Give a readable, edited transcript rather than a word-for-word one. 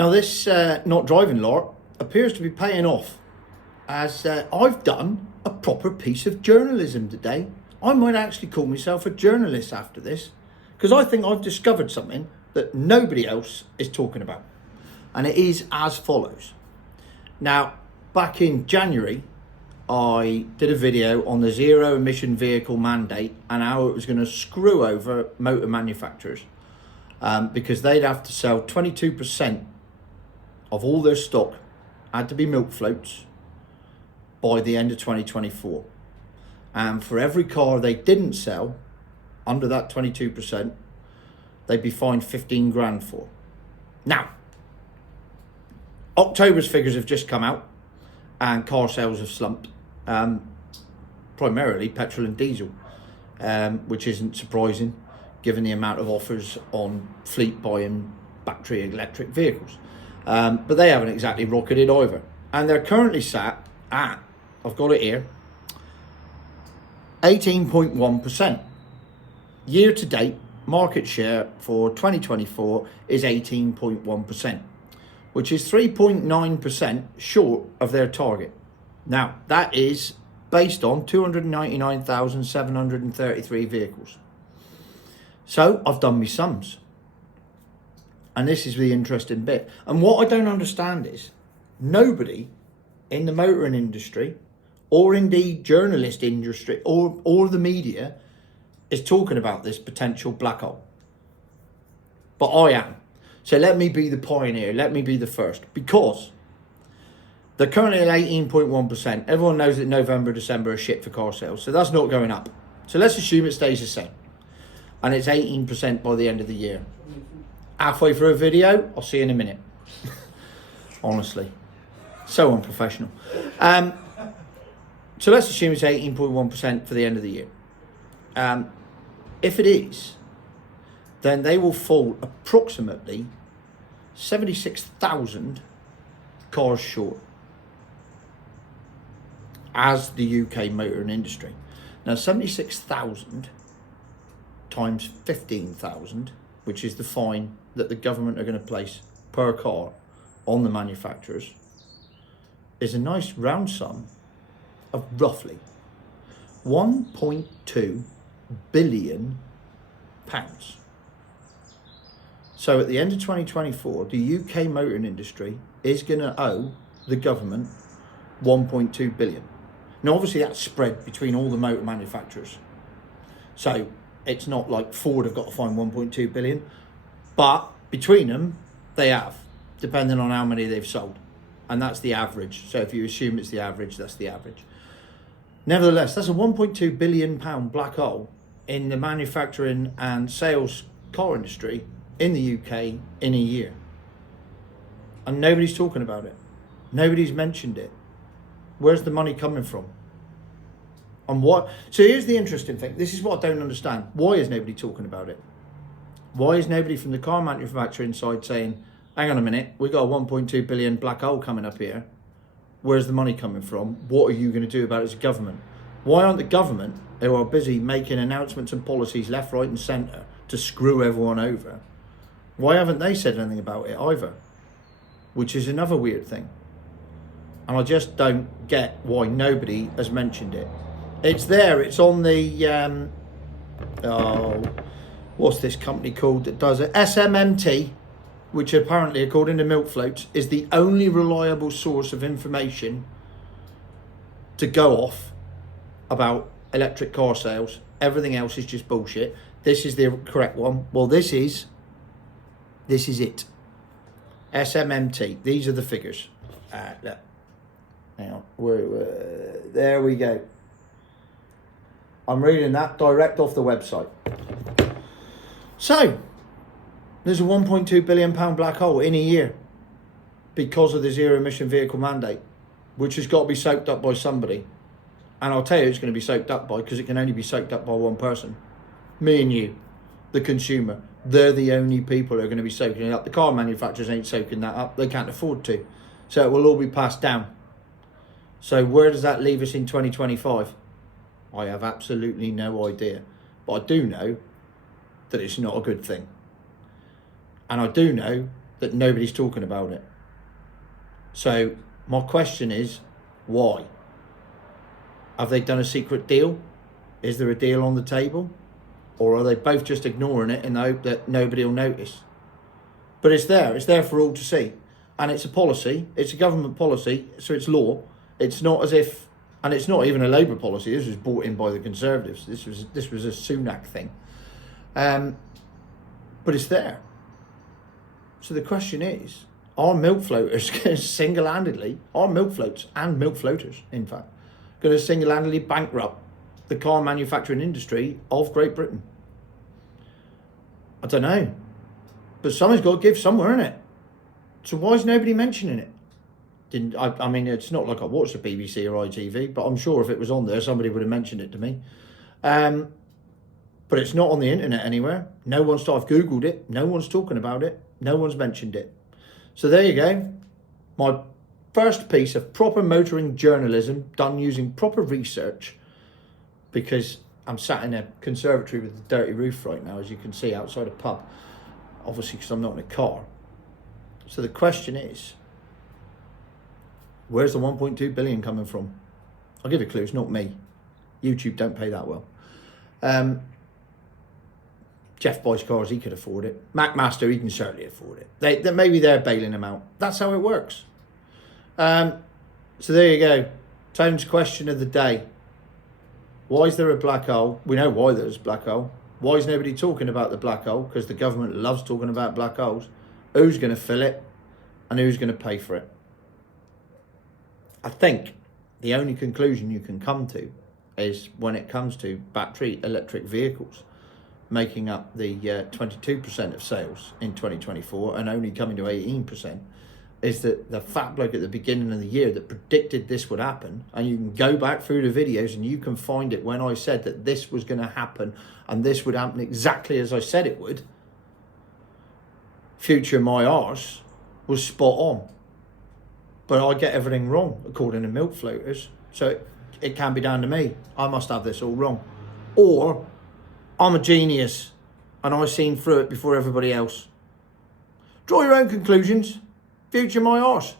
Now this not driving lot appears to be paying off, as I've done a proper piece of journalism today. I might actually call myself a journalist after this, because I think I've discovered something that nobody else is talking about. And it is as follows. Now, back in January, I did a video on the zero emission vehicle mandate and how it was going to screw over motor manufacturers, because they'd have to sell 22% of all their stock had to be milk floats by the end of 2024. And for every car they didn't sell under that 22%, they'd be fined 15 grand for. Now, October's figures have just come out and car sales have slumped, primarily petrol and diesel, which isn't surprising given the amount of offers on fleet buying battery electric vehicles. But they haven't exactly rocketed either. And they're currently sat at, I've got it here, 18.1%. Year to date, market share for 2024 is 18.1%, which is 3.9% short of their target. Now, that is based on 299,733 vehicles. So I've done my sums. And this is the interesting bit. And what I don't understand is nobody in the motoring industry, or indeed journalist industry, or the media is talking about this potential black hole. But I am. So let me be the pioneer. Let me be the first. Because they're currently at 18.1%. Everyone knows that November, December are shit for car sales. So that's not going up. So let's assume it stays the same. And it's 18% by the end of the year. Halfway through a video, I'll see you in a minute. Honestly. So unprofessional. So let's assume it's 18.1% for the end of the year. If it is, then they will fall approximately 76,000 cars short as the UK motoring industry. Now, 76,000 times 15,000, which is the fine that the government are going to place per car on the manufacturers, is a nice round sum of roughly 1.2 billion pounds. So at the end of 2024, the UK motoring industry is going to owe the government 1.2 billion. Now, obviously that's spread between all the motor manufacturers. So it's not like Ford have got to find 1.2 billion, but between them, they have, depending on how many they've sold. And that's the average. So if you assume it's the average, that's the average. Nevertheless, that's a 1.2 billion pound black hole in the manufacturing and sales car industry in the UK in a year. And nobody's talking about it. Nobody's mentioned it. Where's the money coming from? And what? So here's the interesting thing. This is what I don't understand. Why is nobody talking about it? Why is nobody from the car manufacturing side saying, hang on a minute, we've got a 1.2 billion black hole coming up here. Where's the money coming from? What are you going to do about it as a government? Why aren't the government, who are busy making announcements and policies left, right and centre to screw everyone over, why haven't they said anything about it either? Which is another weird thing. And I just don't get why nobody has mentioned it. It's there, it's on the, what's this company called that does it? SMMT, which apparently, according to Milk Floats, is the only reliable source of information to go off about electric car sales. Everything else is just bullshit. This is the correct one. Well, this is it. SMMT. These are the figures. Look. Hang on. There we go. I'm reading that direct off the website. So, there's a 1.2 billion pound black hole in a year because of the zero emission vehicle mandate, which has got to be soaked up by somebody. And I'll tell you who it's going to be soaked up by, because it can only be soaked up by one person. Me and you, the consumer. They're the only people who are going to be soaking it up. The car manufacturers ain't soaking that up. They can't afford to. So it will all be passed down. So where does that leave us in 2025? I have absolutely no idea. But I do know that it's not a good thing. And I do know that nobody's talking about it. So my question is, why? Have they done a secret deal? Is there a deal on the table? Or are they both just ignoring it in the hope that nobody will notice? But it's there for all to see. And it's a policy, it's a government policy, so it's law. It's not as if, and it's not even a Labour policy, this was brought in by the Conservatives. This was a Sunak thing. But it's there. So the question is, are milk floaters going to single-handedly, are milk floats and milk floaters, in fact, going to single-handedly bankrupt the car manufacturing industry of Great Britain? I don't know. But somebody's got to give somewhere, innit? So why is nobody mentioning it? I mean, it's not like I watched the BBC or ITV, but I'm sure if it was on there, somebody would have mentioned it to me. But it's not on the internet anywhere. No one's, I've Googled it. No one's talking about it. No one's mentioned it. So there you go. My first piece of proper motoring journalism done using proper research, because I'm sat in a conservatory with a dirty roof right now, as you can see, outside a pub. Obviously, because I'm not in a car. So the question is, where's the 1.2 billion coming from? I'll give you a clue, it's not me. YouTube don't pay that well. Jeff buys cars, he could afford it. McMaster, he can certainly afford it. Maybe they're bailing him out. That's how it works. So there you go. Tone's question of the day. Why is there a black hole? We know why there's a black hole. Why is nobody talking about the black hole? Because the government loves talking about black holes. Who's going to fill it? And who's going to pay for it? I think the only conclusion you can come to is when it comes to battery electric vehicles making up the 22% of sales in 2024 and only coming to 18%, is that the fat bloke at the beginning of the year that predicted this would happen, and you can go back through the videos and you can find it when I said that this was going to happen and this would happen exactly as I said it would, Future My Arse was spot on. But I get everything wrong according to milk floaters, so it can't be down to me. I must have this all wrong. Or I'm a genius and I've seen through it before everybody else. Draw your own conclusions. Future My Arse.